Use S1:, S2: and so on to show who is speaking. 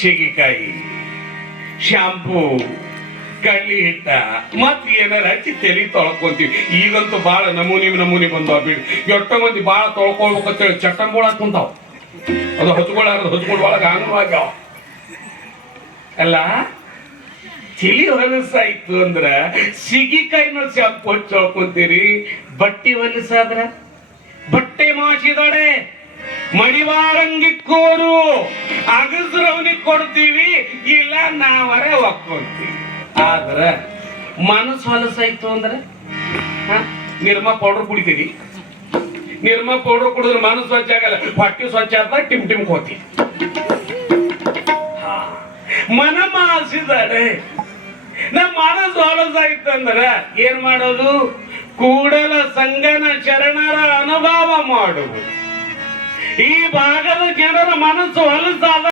S1: ಸೀಗೆಕಾಯಿ shampoo ಕಡ್ಲಿ ಹಿಟ್ಟ ಮತ್ ಏನಾರ ಹಚ್ಚಿ ತೆಲಿ ತೊಳ್ಕೊಂತೀವಿ. ಈಗಂತೂ ಬಾಳ ನಮೂನಿ ನಮೂನಿ ಬಂದಾವ ಬಿಡಿ. ಎಷ್ಟೋ ಮಂದಿ ಬಾಳ ತೊಳ್ಕೊಳ್ಬೇಕಂತೇಳಿ ಚಟ್ಟಂಬೋಳ ಕುಂತಾವ. ಅದು ಹೊತ್ಕೊಳ್ಳಾರ ಹೊತ್ಕೊಂಡು ಒಳಗ ಹಂಗ ಅಲ್ಲ ಚಿಲಿ ಹೊಲಸಾಯ್ತು ಅಂದ್ರ ಸಿಗಿಕಾಯಿನ ಶಾಂಪು ಹಚ್ಚಿ ತೊಳ್ಕೊಂತೀರಿ. ಬಟ್ಟಿ ಹೊಲಸಾದ್ರ ಬಟ್ಟೆ ಮಾಸಿದೊಡೆ ಮಡಿವಾಳಂಗಿಕ್ಕೋರು. ಅಗಸ್ರವನಿಗೆ ಕೊಡ್ತೀವಿ, ಇಲ್ಲ ನಾವರೇ ಒಕ್ಕೊಂತೀವಿ ಆದ್ರೆ, ಮನಸ್ಸು ಹೊಲಸಾಯ್ತು ಅಂದ್ರೆ? ನಿರ್ಮ ಪೌಡರ್ ಕುಡಿತೀವಿ ನಿರ್ಮ ಪೌಡರ್ ಕುಡಿದ್ರೆ ಮನಸ್ಸು ಸ್ವಚ್ಛ ಆಗಲ್ಲ. ಹೊಟ್ಟೆ ಸ್ವಚ್ಛ ಆದ ಟಿಮ್ ಟಿಮ್ ಕೋತಿ. ಮನ ಮಾಸಿದಾರೆ ನಮ್ಮ ಮನಸ್ಸು ಹೊಲಸಾಯ್ತಂದ್ರೆ ಏನ್ ಮಾಡೋದು? ಕೂಡಲ ಸಂಗನ ಶರಣರ ಅನುಭವ ಮಾಡುವುದು. ಈ ಭಾಗದ ಜನರ ಮನಸ್ಸು ಹೊಲಸಾದ